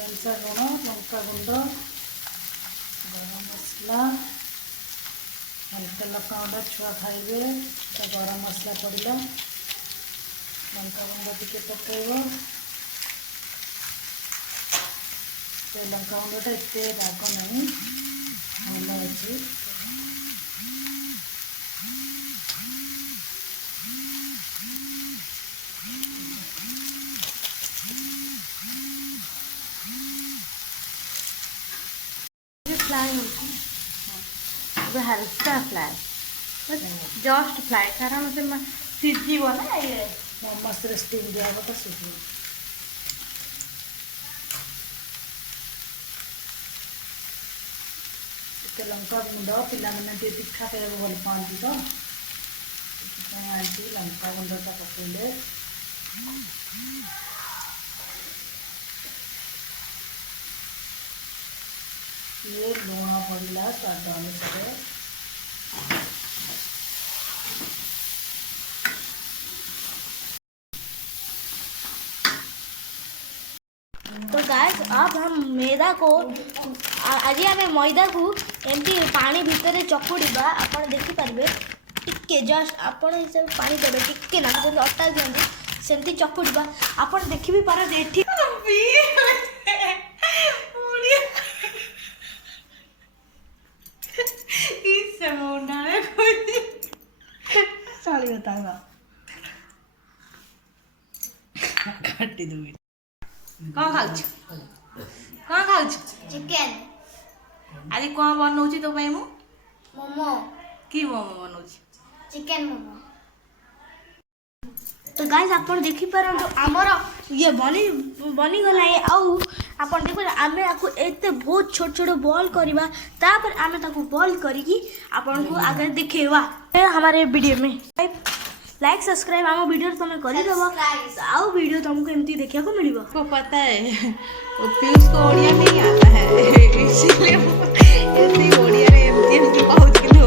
कंचा लुण लंका गुंड गरम मसला हल्का लंका गुंड छुआ खाइबे तो गरम मसला पड़ा लंका गुंड टिके पकेब तो लंका गुंडटा एत राग नहीं भल अच्छे फ्राई हल्का फ्राई जस्ट फ्राई कारण से सीझीब ना ये मस्त स्टीम दिया तो सीझे लंका गुंड पिलाने तीखा खाया भल पाती तो आंटी लंका गुंडटा पकड़े ये लुण पड़ा स्वाद अनुसार तो गाइस अब हम मैदा को आज आम मैदा को एमती पानी भितर चकुड़ा आप देखिपारे टिके जस्ट आपण हिसाब पानी देवे टिके ना जब अटा दिखाते सेमती चकुड़ा आप देखी भी पारे ये चलिए काटी देवी कौन खाऊ कौन खाऊ चिकेन आज कौन बनाऊँ तो भाई मु मोमो कि मोमो बनाऊँ चिकेन मोमो तो गाइस आप देखी पारन आमर ये बनी गला आउ आप देख आम आपको एत बहुत छोट छोट बॉल करवा तापर आम ताको बॉल करी आपन को आगे दिखेवा हमारे वीडियो में लाइक सब्सक्राइब आम वीडियो तुम करदेव आउ वीडियो तुमको एमती देखा को मिल को पता है वो पीयूष को ओडिया नहीं आता है इसीलिए वो ऐसे ओडिया में एमती कहूँ